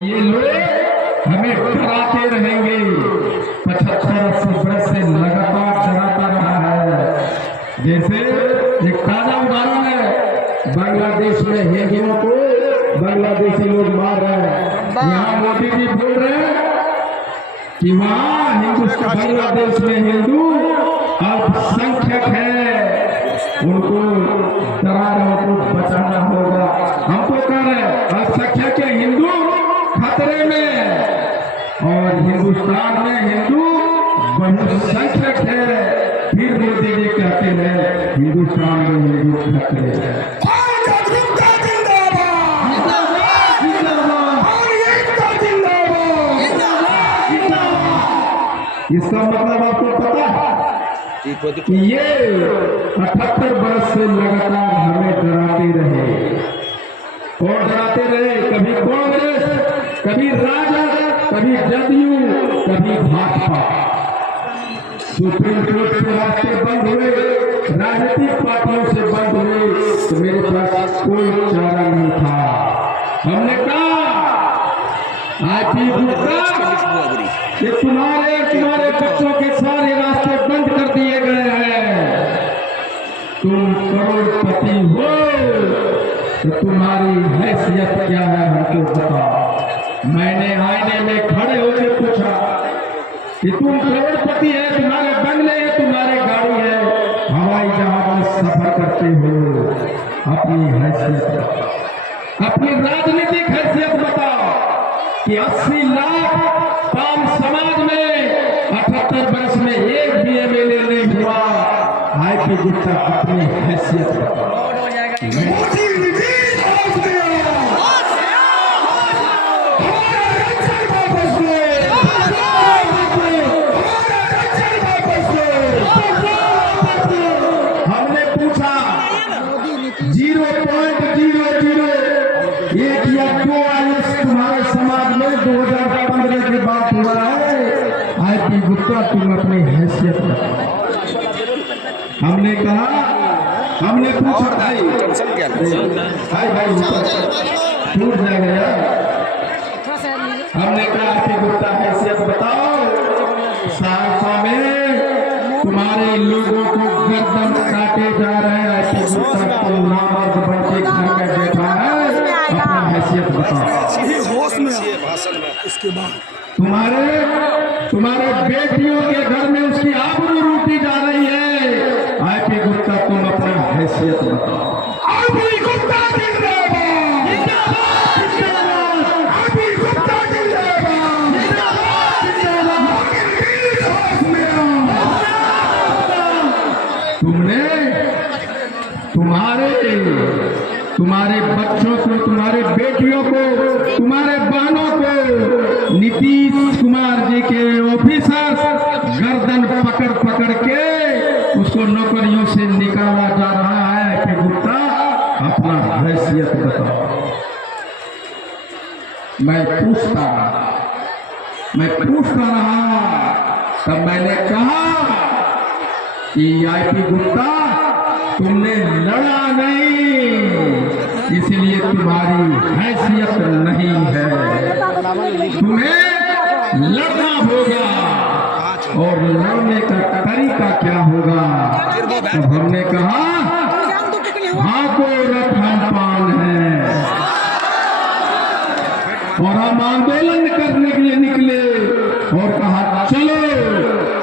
ये लोग हमें डराते रहेंगे। 75-80 वर्ष से लगातार डराता रहा है। जैसे एक ताजा उदाहरण है, बांग्लादेश में हिंदुओं को बांग्लादेशी लोग मार रहे हैं। यहाँ मोदी जी बोल रहे हैं कि वहाँ हिंदुस्तान बांग्लादेश में हिंदू अल्पसंख्यक है, उनको डरा रहे, उनको बचाना होगा। हम तो कह रहे हैं अल्पसंख्यक के हिंदू खतरे में, और हिंदुस्तान में हिंदू बहुसंख्यक है। फिर मोदी जी कहते हैं हिंदुस्तान में हिंदू खतरे है। इसका मतलब आपको पता है कि ये 78 वर्ष से लगातार हमें डराते रहे और डराते रहे। कभी कांग्रेस, कभी राजद, कभी जदयू, कभी भाजपा। सुप्रीम कोर्ट से रास्ते बंद हुए, राजनीतिक पार्टियों से बंद हुए, तो मेरे पास कोई चारा नहीं था। हमने कहा कि तुम्हारे बच्चों के सारे रास्ते बंद कर दिए गए हैं। तुम करोड़पति हो तो तुम्हारी हैसियत क्या है हमको बताओ। मैंने आईने में खड़े होकर पूछा कि तुम करोड़पति है, तुम्हारे बंगले है, तुम्हारे गाड़ी है, हवाई जहाज में सफर करते हो, अपनी हैसियत, अपनी राजनीतिक हैसियत बताओ कि 80 लाख काम समाज में 78 वर्ष में एक भी एमएलए नहीं हुआ। आईपी गुप्ता अपनी हैसियत बताओ। हमने पूछा 0.00 1 या 2 आईएएस तुम्हारे समाज में 2015 के बाद हुआ है। आईपी गुप्ता तुम अपनी हैसियत बताओ। हमने कहा, हमने पूछा भाई टूट जाएगा यार। हमने कहा आईपी गुप्ता हैसियत बताओ। सहरसा में तुम्हारे लोगों को गर्दन काटे जा रहे हैं। आईपी गुप्ता को नामर्द बन के घर में बैठा है, अपना हैसियत बताओ। इसके बाद तुम्हारे बेटियों के घर में उसकी आबरू लूटी जा रही है। आईपी गुप्ता तुम अपना हैसियत बताओ। आईपी गुप्ता जिंदाबाद, आईपी गुप्ता जिंदाबाद, तुमने तुम्हारे बच्चों को, तुम्हारे बेटियों को, तुम्हारे बहनों को नीतीश कुमार जी के ऑफिसर गर्दन पकड़ पकड़ के उसको नौकरियों से निकाला जा रहा है। कि गुप्ता अपना हैसियत बताओ। मैं पूछता रहा, तब मैंने कहा कि आईपी गुप्ता तुमने लड़ा नहीं, इसलिए तुम्हारी हैसियत नहीं है। तुम्हें लड़ना होगा, और लड़ने का तरीका क्या होगा। तो हमने कहा भागो रथ हम पान है, और हम आंदोलन करने के लिए निकले और कहा चलो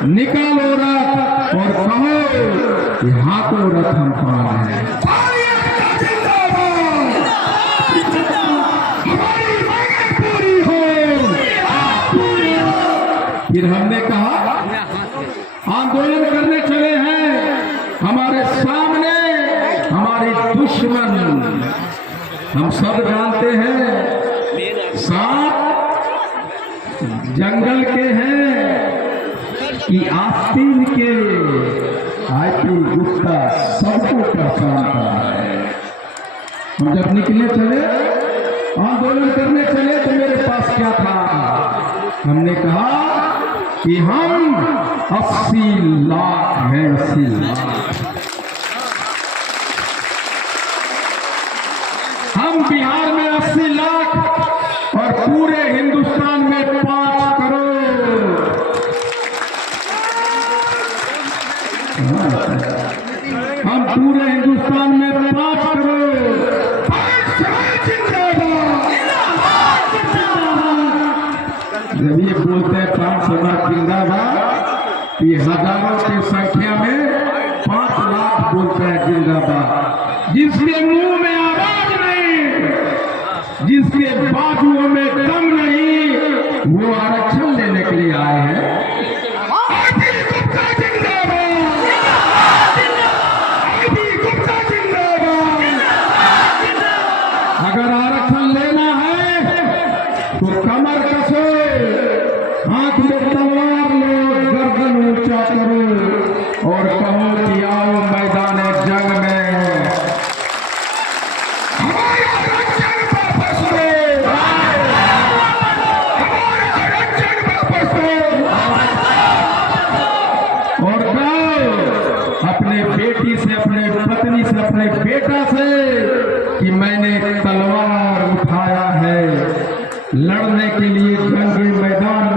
निकालो रथ और कहो यहाँ को रथ हम पान है। फिर हमने कहा आंदोलन करने चले हैं, हमारे सामने हमारे दुश्मन, हम सब जानते हैं, सांप जंगल के हैं कि आस्तीन के। आईपी गुप्ता सबको पहचान रहा है। हम जब निकले चले, आंदोलन करने चले, तो मेरे पास क्या था। हमने कहा कि हम 80 लाख हैं, 80 लाख। हम बिहार में 80 लाख और पूरे जब ये बोलते हैं 500 बार जिंदाबाद, ये हजारों की संख्या में 5 लाख बोलते हैं जिंदाबाद। जिसके मुंह में आवाज नहीं, जिसके बाजुओं में दम नहीं, वो आरक्षण लेने के लिए आए हैं। अगर आरक्षण लेना है तो कमर कसो, हाथ में तलवार लो, गर्दन ऊंचा करो और कहो कि आओ मैदान जंग में। हमारा आरक्षण वापस दो, हमारा आरक्षण वापस दो। और कहो अपने बेटी से, अपने पत्नी से, अपने बेटा से कि मैंने तलवार उठाया है लड़ने के लिए जंग मैदान